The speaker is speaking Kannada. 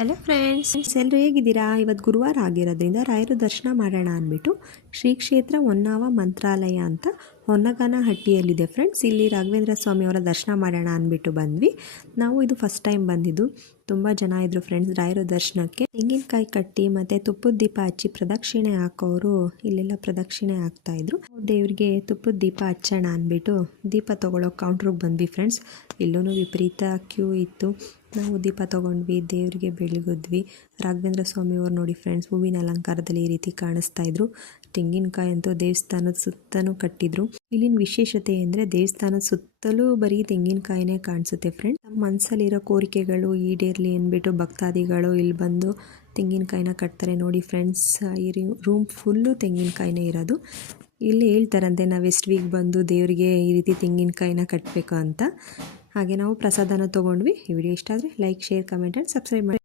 ಹಲೋ ಫ್ರೆಂಡ್ಸ್, ಎಲ್ಲರೂ ಹೇಗಿದ್ದೀರಾ? ಇವತ್ತು ಗುರುವಾರ ಆಗಿರೋದ್ರಿಂದ ರಾಯರು ದರ್ಶನ ಮಾಡೋಣ ಅಂದ್ಬಿಟ್ಟು ಶ್ರೀ ಕ್ಷೇತ್ರ ಹೊನ್ನಾವ ಮಂತ್ರಾಲಯ ಅಂತ ಹೊನ್ನಗಾನಹಟ್ಟಿಯಲ್ಲಿದೆ ಫ್ರೆಂಡ್ಸ್. ಇಲ್ಲಿ ರಾಘವೇಂದ್ರ ಸ್ವಾಮಿಯವರ ದರ್ಶನ ಮಾಡೋಣ ಅಂದ್ಬಿಟ್ಟು ಬಂದ್ವಿ. ನಾವು ಇದು ಫಸ್ಟ್ ಟೈಮ್ ಬಂದಿದ್ದು. ತುಂಬ ಜನ ಇದ್ದರು ಫ್ರೆಂಡ್ಸ್ ರಾಯರ ದರ್ಶನಕ್ಕೆ. ತೆಂಗಿನಕಾಯಿ ಕಟ್ಟಿ ಮತ್ತು ತುಪ್ಪದ ದೀಪ ಹಚ್ಚಿ ಪ್ರದಕ್ಷಿಣೆ ಹಾಕೋರು ಇಲ್ಲೆಲ್ಲ ಪ್ರದಕ್ಷಿಣೆ ಹಾಕ್ತಾಯಿದ್ರು. ದೇವರಿಗೆ ತುಪ್ಪದ ದೀಪ ಹಚ್ಚೋಣ ಅಂದ್ಬಿಟ್ಟು ದೀಪ ತೊಗೊಳ್ಳೋ ಕೌಂಟ್ರಿಗೆ ಬಂದ್ವಿ ಫ್ರೆಂಡ್ಸ್. ಇಲ್ಲೂ ವಿಪರೀತ ಕ್ಯೂ ಇತ್ತು. ನಾವು ದೀಪ ತೊಗೊಂಡ್ವಿ, ದೇವರಿಗೆ ಬೆಳಗಿದ್ವಿ. ರಾಘವೇಂದ್ರ ಸ್ವಾಮಿಯವ್ರು ನೋಡಿ ಫ್ರೆಂಡ್ಸ್, ಹೂವಿನ ಅಲಂಕಾರದಲ್ಲಿ ಈ ರೀತಿ ಕಾಣಿಸ್ತಾ ಇದ್ರು. ತೆಂಗಿನಕಾಯಿ ಅಂತೂ ದೇವಸ್ಥಾನದ ಸುತ್ತಲೂ ಕಟ್ಟಿದ್ರು. ಇಲ್ಲಿನ ವಿಶೇಷತೆ ಅಂದರೆ ದೇವಸ್ಥಾನದ ಸುತ್ತಲೂ ಬರೀ ತೆಂಗಿನಕಾಯಿನೇ ಕಾಣಿಸುತ್ತೆ ಫ್ರೆಂಡ್ಸ್. ನಮ್ಮ ಮನಸ್ಸಲ್ಲಿರೋ ಕೋರಿಕೆಗಳು ಈಡೇರಲಿ ಅಂದ್ಬಿಟ್ಟು ಭಕ್ತಾದಿಗಳು ಇಲ್ಲಿ ಬಂದು ತೆಂಗಿನಕಾಯಿನ ಕಟ್ತಾರೆ. ನೋಡಿ ಫ್ರೆಂಡ್ಸ್, ಈ ರೂಮ್ ಫುಲ್ಲು ತೆಂಗಿನಕಾಯಿನೇ ಇರೋದು. ಇಲ್ಲಿ ಹೇಳ್ತಾರಂತೆ ನಾವು ಎಷ್ಟು ವೀಕ್ ಬಂದು ದೇವರಿಗೆ ಈ ರೀತಿ ತೆಂಗಿನಕಾಯಿನ ಕಟ್ಟಬೇಕು ಅಂತ. ಹಾಗೆ ನಾವು ಪ್ರಸಾದನ ತೊಗೊಂಡ್ವಿ. ಈ ವಿಡಿಯೋ ಇಷ್ಟ ಆದರೆ like, share, comment and subscribe ಮಾಡಿ.